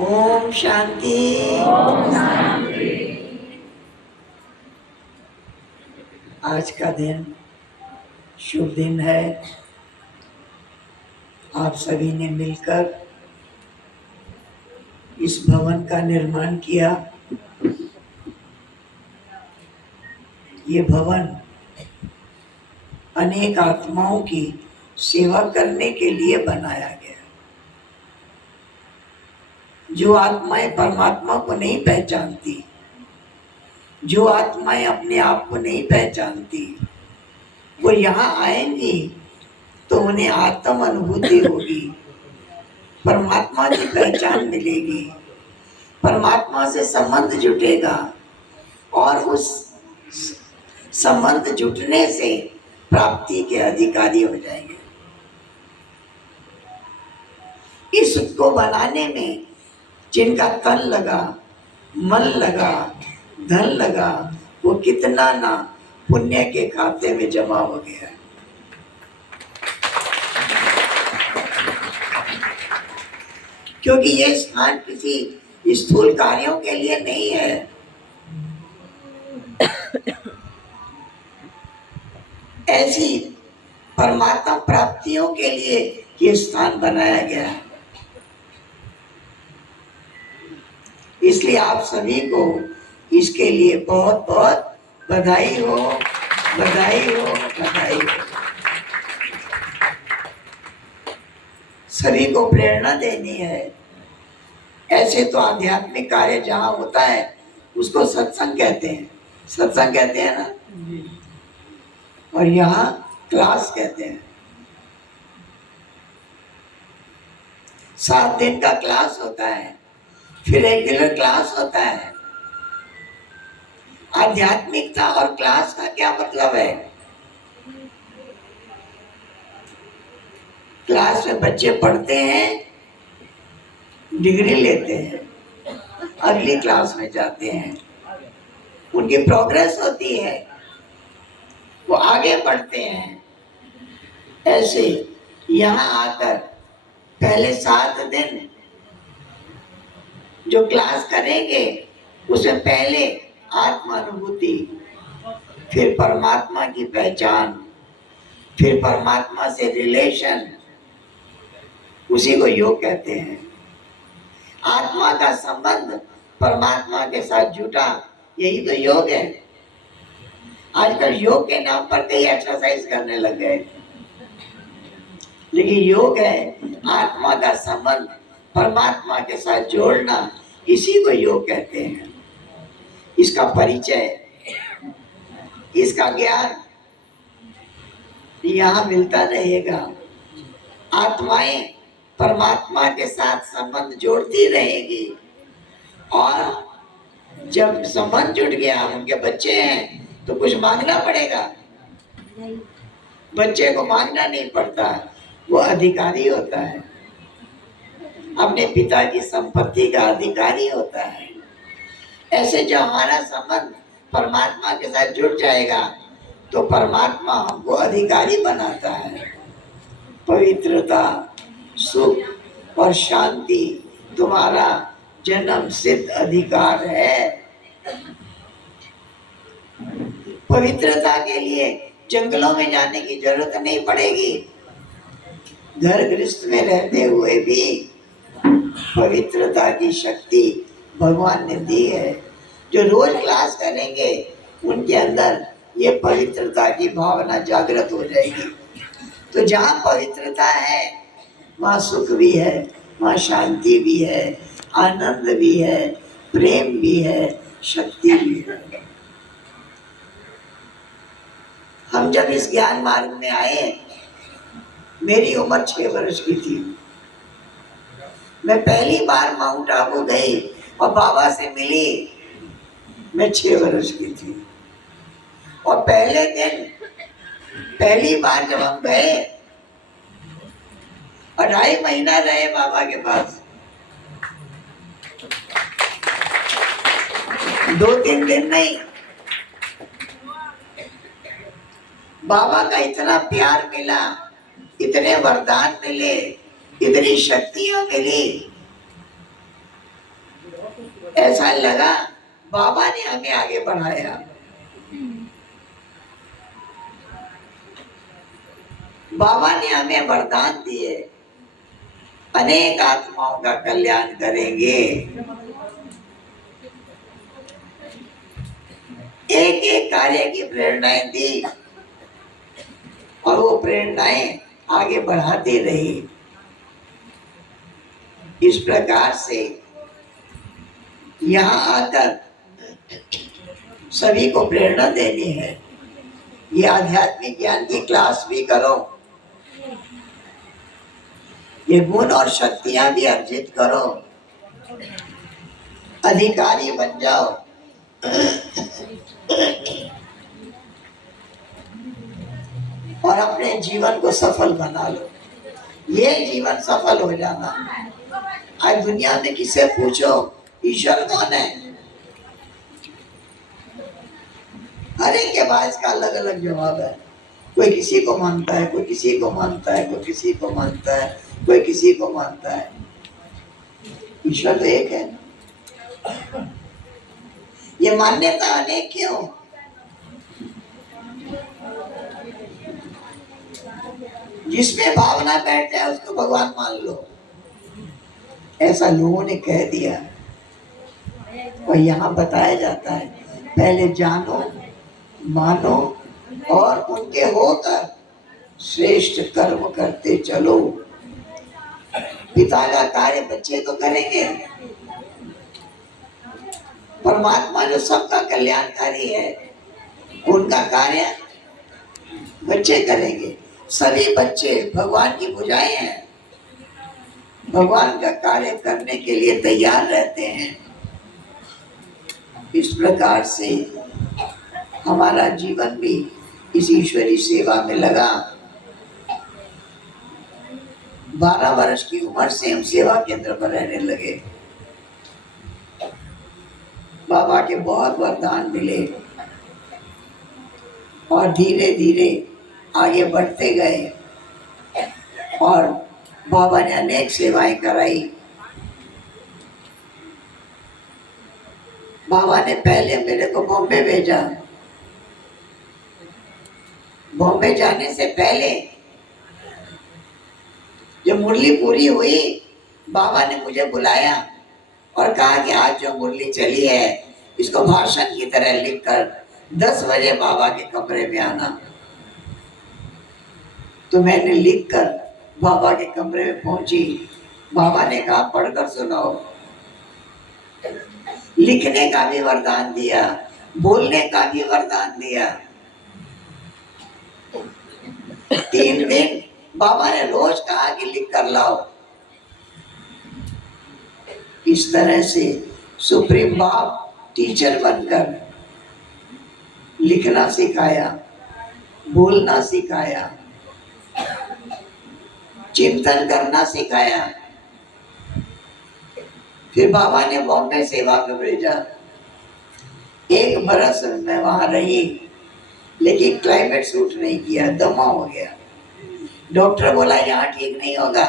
ओम शांति। आज का दिन शुभ दिन है। आप सभी ने मिलकर इस भवन का निर्माण किया। ये भवन अनेक आत्माओं की सेवा करने के लिए बनाया गया। जो आत्माएं परमात्मा को नहीं पहचानती, जो आत्माएं अपने आप को नहीं पहचानती, वो यहाँ आएंगी तो उन्हें आत्म अनुभूति होगी, परमात्मा की पहचान मिलेगी, परमात्मा से संबंध जुटेगा और उस संबंध जुटने से प्राप्ति के अधिकारी हो जाएंगे। इसको बनाने में जिनका तन लगा, मन लगा, धन लगा, वो कितना ना पुण्य के खाते में जमा हो गया। क्योंकि ये स्थान किसी स्थूल कार्यों के लिए नहीं है। ऐसी परमात्मा प्राप्तियों के लिए ये स्थान बनाया गया है। इसलिए आप सभी को इसके लिए बहुत बहुत बधाई हो, बधाई हो, बधाई हो। सभी को प्रेरणा देनी है। ऐसे तो आध्यात्मिक कार्य जहाँ होता है उसको सत्संग कहते हैं, सत्संग कहते हैं ना, और यहाँ क्लास कहते हैं। 7 दिन का क्लास होता है, फिर रेगुलर क्लास होता है। आध्यात्मिकता और क्लास का क्या मतलब है? क्लास में बच्चे पढ़ते हैं, डिग्री लेते हैं, अगली क्लास में जाते हैं, उनकी प्रोग्रेस होती है, वो आगे बढ़ते हैं। ऐसे यहाँ आकर पहले 7 दिन जो क्लास करेंगे उसमें पहले आत्मानुभूति, फिर परमात्मा की पहचान, फिर परमात्मा से रिलेशन, उसी को योग कहते हैं। आत्मा का संबंध परमात्मा के साथ जुटा, यही तो योग है। आजकल योग के नाम पर कई एक्सरसाइज करने लग गए, लेकिन योग है आत्मा का संबंध परमात्मा के साथ जोड़ना, इसी को योग कहते हैं। इसका परिचय, इसका ज्ञान यहाँ मिलता रहेगा। आत्माएं परमात्मा के साथ संबंध जोड़ती रहेगी, और जब संबंध जुट गया, उनके बच्चे हैं तो कुछ मांगना पड़ेगा? बच्चे को मांगना नहीं पड़ता, वो अधिकारी होता है, अपने पिता की संपत्ति का अधिकारी होता है। ऐसे जो हमारा संबंध परमात्मा के साथ जुड़ जाएगा तो परमात्मा हमको अधिकारी बनाता है। पवित्रता, सुख और शांति तुम्हारा जन्म सिद्ध अधिकार है। पवित्रता के लिए जंगलों में जाने की जरूरत नहीं पड़ेगी। घर गृहस्थ में रहते हुए भी पवित्रता की शक्ति भगवान ने दी है। जो रोज क्लास करेंगे उनके अंदर ये पवित्रता की भावना जागृत हो जाएगी। तो जहाँ पवित्रता है वहाँ सुख भी है, वहाँ शांति भी है, आनंद भी है, प्रेम भी है, शक्ति भी है। हम जब इस ज्ञान मार्ग में आए, मेरी उम्र 6 वर्ष की थी। मैं पहली बार माउंट आबू गई और बाबा से मिली, मैं 6 वर्ष की थी। और पहले दिन, पहली बार जब हम गए, 2.5 महीना रहे बाबा के पास। 2-3 दिन नहीं, बाबा का इतना प्यार मिला, इतने वरदान मिले, इतनी शक्तियां मिली ऐसा लगा बाबा ने हमें आगे बढ़ाया। बाबा ने हमें वरदान दिए, अनेक आत्माओं का कल्याण करेंगे। एक एक कार्य की प्रेरणाएं दी और वो प्रेरणाएं आगे बढ़ाती रही। इस प्रकार से यहाँ आकर सभी को प्रेरणा देनी है। ये आध्यात्मिक ज्ञान की क्लास भी करो, ये गुण और शक्तियां भी अर्जित करो, अधिकारी बन जाओ और अपने जीवन को सफल बना लो। ये जीवन सफल हो जाना। आज दुनिया में किसे पूछो ईश्वर कौन है, हर एक के पास का अलग अलग जवाब है। कोई किसी को मानता है, कोई किसी को मानता है, कोई किसी को मानता है, कोई किसी को मानता है। ईश्वर तो एक है। ये मान्यता अनेक क्यों? जिसमें भावना बैठ जाए उसको भगवान मान लो, ऐसा लोगों ने कह दिया। और यहाँ बताया जाता है पहले जानो, मानो और उनके होकर श्रेष्ठ कर्म करते चलो। पिता का कार्य बच्चे तो करेंगे, परमात्मा जो सबका कल्याणकारी है उनका कार्य बच्चे करेंगे। सभी बच्चे भगवान की भुजाएं हैं, भगवान का कार्य करने के लिए तैयार रहते हैं। इस प्रकार से हमारा जीवन भी इस ईश्वरी सेवा में लगा। 12 वर्ष की उम्र से हम सेवा केंद्र पर रहने लगे। बाबा के बहुत वरदान मिले और धीरे धीरे आगे बढ़ते गए और बाबा ने अनेक सेवाएं कराई। बाबा ने पहले मेरे को बॉम्बे भेजा। बॉम्बे जाने से पहले जब मुरली पूरी हुई, बाबा ने मुझे बुलाया और कहा कि आज जो मुरली चली है इसको भाषण की तरह लिखकर 10 बजे बाबा के कमरे में आना। तो मैंने लिखकर बाबा के कमरे में पहुंची। बाबा ने कहा पढ़कर सुनाओ। लिखने का भी वरदान दिया, बोलने का भी वरदान दिया। 3 दिन बाबा ने रोज कहा कि लिख कर लाओ। इस तरह से सुप्रीम बाप टीचर बनकर लिखना सिखाया, बोलना सिखाया, चिंतन करना सिखाया। फिर बाबा ने बॉम्बे सेवा में भेजा। 1 बरस मैं वहां रही, लेकिन क्लाइमेट सूट नहीं किया, दमा हो गया। डॉक्टर बोला यहाँ ठीक नहीं होगा,